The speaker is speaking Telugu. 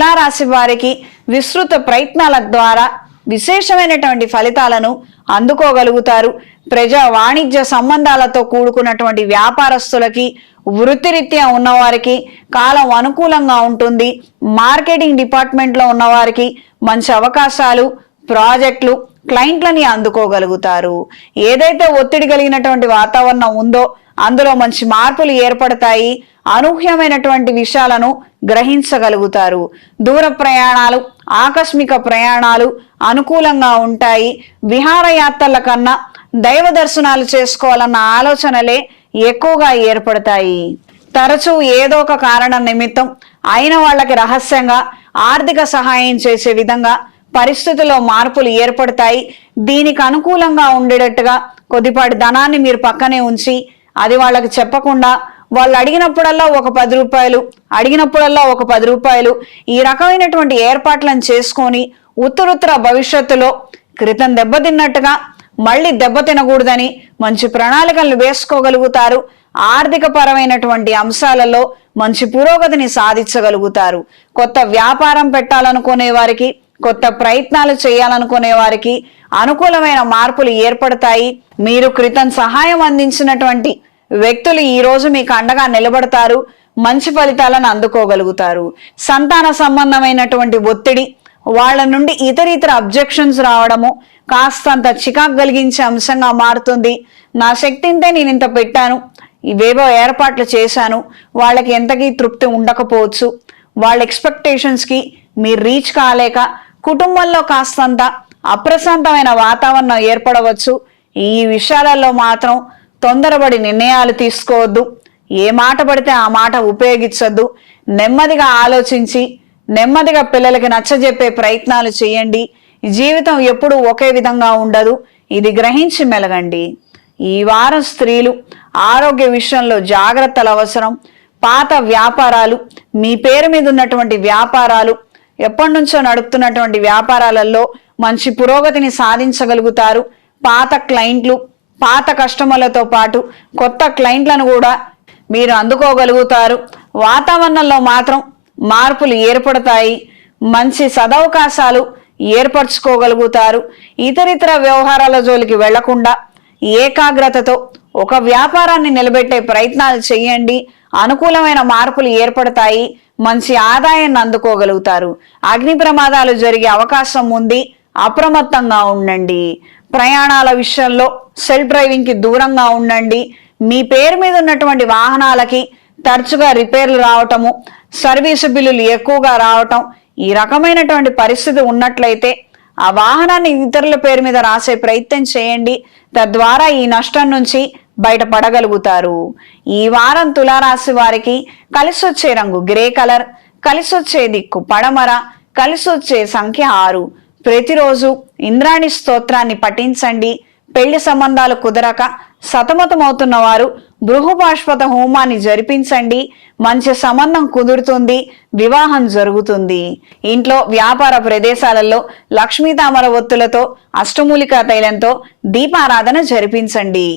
తులారాశి వారికి విస్తృత ప్రయత్నాల ద్వారా విశేషమైనటువంటి ఫలితాలను అందుకోగలుగుతారు. ప్రజా వాణిజ్య సంబంధాలతో కూడుకున్నటువంటి వ్యాపారస్తులకి, వృత్తిరీత్యా ఉన్నవారికి కాలం అనుకూలంగా ఉంటుంది. మార్కెటింగ్ డిపార్ట్మెంట్లో ఉన్నవారికి మంచి అవకాశాలు, ప్రాజెక్టులు, క్లయింట్లని అందుకోగలుగుతారు. ఏదైతే ఒత్తిడి కలిగినటువంటి వాతావరణం ఉందో అందులో మంచి మార్పులు ఏర్పడతాయి. అనూహ్యమైనటువంటి విషయాలను గ్రహించగలుగుతారు. దూర ప్రయాణాలు, ఆకస్మిక ప్రయాణాలు అనుకూలంగా ఉంటాయి. విహారయాత్రల కన్నా దైవ దర్శనాలు చేసుకోవాలన్న ఆలోచనలే ఎక్కువగా ఏర్పడతాయి. తరచూ ఏదో ఒక కారణం నిమిత్తం అయిన వాళ్ళకి రహస్యంగా ఆర్థిక సహాయం చేసే విధంగా పరిస్థితుల్లో మార్పులు ఏర్పడతాయి. దీనికి అనుకూలంగా ఉండేటట్టుగా కొద్దిపాటి ధనాన్ని మీరు పక్కనే ఉంచి అది వాళ్ళకి చెప్పకుండా వాళ్ళు అడిగినప్పుడల్లా ఒక 10 రూపాయలు, అడిగినప్పుడల్లా ఒక 10 రూపాయలు ఈ రకమైనటువంటి ఏర్పాట్లను చేసుకొని ఉత్తరోత్తర భవిష్యత్తులో క్రితం దెబ్బతిన్నట్టుగా మళ్ళీ దెబ్బతినకూడదని మంచి ప్రణాళికలను వేసుకోగలుగుతారు. ఆర్థిక పరమైనటువంటి అంశాలలో మంచి పురోగతిని సాధించగలుగుతారు. కొత్త వ్యాపారం పెట్టాలనుకునే వారికి, కొత్త ప్రయత్నాలు చేయాలనుకునే వారికి అనుకూలమైన మార్పులు ఏర్పడతాయి. మీరు క్రితం సహాయం అందించినటువంటి వ్యక్తులు ఈ రోజు మీకు అండగా నిలబడతారు. మంచి ఫలితాలను అందుకోగలుగుతారు. సంతాన సంబంధమైనటువంటి ఒత్తిడి, వాళ్ళ నుండి ఇతర అబ్జెక్షన్స్ రావడము కాస్తంత చికాకు కలిగించే అంశంగా మారుతుంది. నా శక్తి ఇంతే, నేను ఇంత పెట్టాను, ఇవేవో ఏర్పాట్లు చేశాను, వాళ్ళకి ఎంతకీ తృప్తి ఉండకపోవచ్చు. వాళ్ళ ఎక్స్పెక్టేషన్స్కి మీరు రీచ్ కాలేక కుటుంబంలో కాస్తంత అప్రశాంతమైన వాతావరణం ఏర్పడవచ్చు. ఈ విషయాలలో మాత్రం తొందరపడి నిర్ణయాలు తీసుకోవద్దు. ఏ మాట పడితే ఆ మాట ఉపయోగించొద్దు. నెమ్మదిగా ఆలోచించి నెమ్మదిగా పిల్లలకి నచ్చజెప్పే ప్రయత్నాలు చేయండి. జీవితం ఎప్పుడూ ఒకే విధంగా ఉండదు, ఇది గ్రహించి మెలగండి. ఈ వారం స్త్రీలు ఆరోగ్య విషయంలో జాగ్రత్తలు అవసరం. పాత వ్యాపారాలు, మీ పేరు మీద ఉన్నటువంటి వ్యాపారాలు, ఎప్పటి నుంచో నడుపుతున్నటువంటి వ్యాపారాలలో మంచి పురోగతిని సాధించగలుగుతారు. పాత క్లయింట్లు, పాత కస్టమర్లతో పాటు కొత్త క్లయింట్లను కూడా మీరు అందుకోగలుగుతారు. వాతావరణంలో మాత్రం మార్పులు ఏర్పడతాయి. మంచి సదవకాశాలు ఏర్పరచుకోగలుగుతారు. ఇతరితర వ్యవహారాల జోలికి వెళ్లకుండా ఏకాగ్రతతో ఒక వ్యాపారాన్ని నిలబెట్టే ప్రయత్నాలు చేయండి. అనుకూలమైన మార్పులు ఏర్పడతాయి. మంచి ఆదాయాన్ని అందుకోగలుగుతారు. అగ్ని ప్రమాదాలు జరిగే అవకాశం ఉంది, అప్రమత్తంగా ఉండండి. ప్రయాణాల విషయంలో సెల్ఫ్ డ్రైవింగ్ కి దూరంగా ఉండండి. మీ పేరు మీద ఉన్నటువంటి వాహనాలకి తరచుగా రిపేర్లు రావటము, సర్వీసు బిల్లులు ఎక్కువగా రావటం, ఈ రకమైనటువంటి పరిస్థితి ఉన్నట్లయితే ఆ వాహనాన్ని ఇతరుల పేరు మీద రాసే ప్రయత్నం చేయండి. తద్వారా ఈ నష్టం నుంచి బయటపడగలుగుతారు. ఈ వారం తులారాశి వారికి కలిసొచ్చే రంగు గ్రే కలర్, కలిసొచ్చే దిక్కు పడమర, కలిసొచ్చే సంఖ్య 6. ప్రతిరోజు ఇంద్రాణి స్తోత్రాన్ని పఠించండి. పెళ్లి సంబంధాలు కుదరక సతమతమవుతున్న వారు బృహపాష్పత హోమాన్ని జరిపించండి. మంచి సంబంధం కుదురుతుంది, వివాహం జరుగుతుంది. ఇంట్లో, వ్యాపార ప్రదేశాలలో లక్ష్మీ తామర ఒత్తులతో, అష్టమూలికా తైలంతో దీపారాధన జరిపించండి.